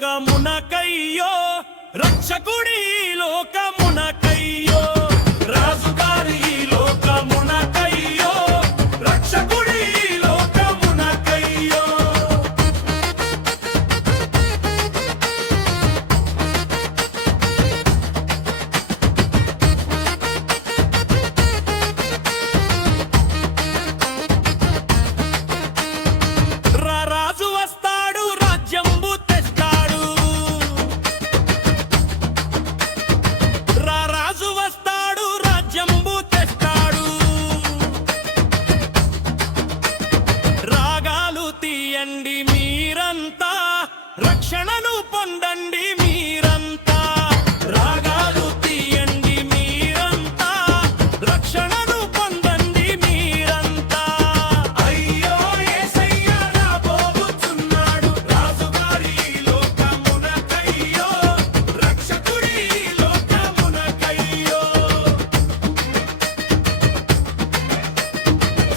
లోకమునకయ్యో రక్షకుడి లోకమునకయ్యో రాజుగారి లోకమునకయ్యో రక్షకుడి లోకమునకయ్యో రాజు వస్తాడు రాజ్యంబు తెస్తాడు రాజు వస్తాడు రాజ్యంబు తెస్తాడు రాగాలు తీయండి మీరంతా రక్షణను పొందండి మీరంతా రాగాలు తీయండి మీరంతా రక్షణను పొందండి మీరంతా అయ్యో యేసయ్య రాబోతున్నాడు రాజుగారి లోకమునకయ్యో రక్షకుడి లోకమునకయ్యో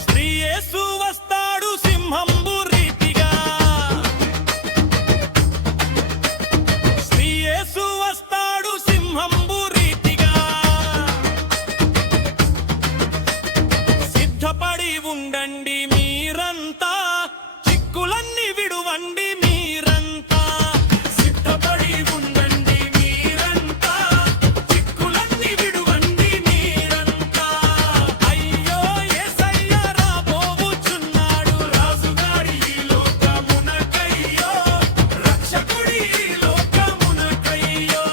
శ్రీ యేసు వస్తాడు సింహంబు రీతిగా శ్రీ యేసు వస్తాడు సింహంబు రీతిగా సిద్ధపడి ఉండండి మీరంతా చిక్కులన్నీ విడువండి మీరంతా సిద్ధపడి ఉండండి మీరంతా చిక్కులన్నీ విడువండి మీరంతా అయ్యో యేసయ్య రాబోచున్నాడు రాజుగారి లోకమునకయ్యో రక్షకుడి లోకమునకయ్యో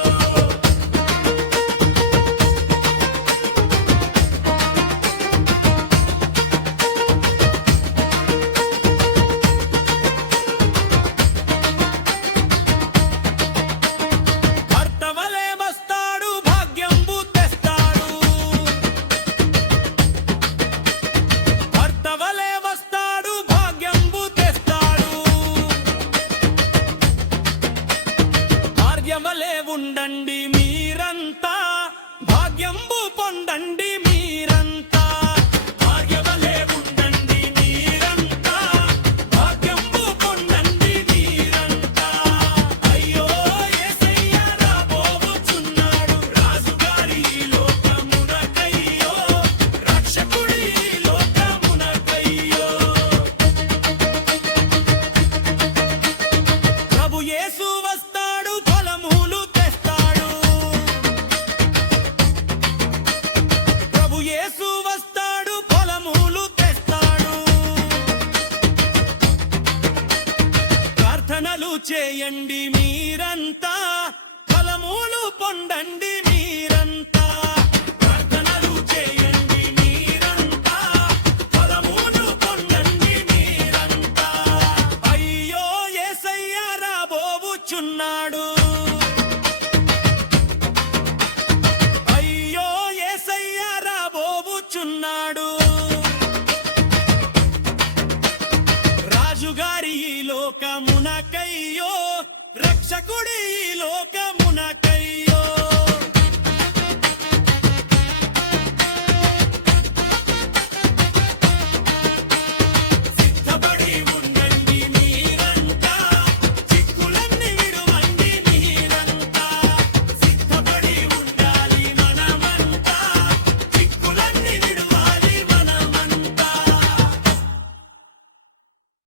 భర్త వలె వస్తాడు భాగ్యంబు తెస్తాడు భర్త వలె వస్తాడు భాగ్యంబు తెస్తాడు భాగ్యం వలె ఉండండి మీరంతా భాగ్యంబు పొందండి మీరంతా భాగ్యం వలె ఉండండి మీరంతా భాగ్యంబు పొందండి మీరంతా అయ్యో యేసయ్య రాబోచున్నాడు రాజుగారి లోకమునకయ్యో రక్షకుడి లోకమునకయ్యో ప్రభు యేసు వస్తాడు ఫలములు తెస్తాడు ప్రభు యేసు వస్తాడు ఫలములు తెస్తాడు ప్రార్థనలు చేయండి మీరంతా ఫలములు పొందండి మీరంతా ప్రార్థనలు చేయండి మీరంతా ఫలములు పొందండి మీరంతా అయ్యో యేసయ్య రాబోచున్నాడు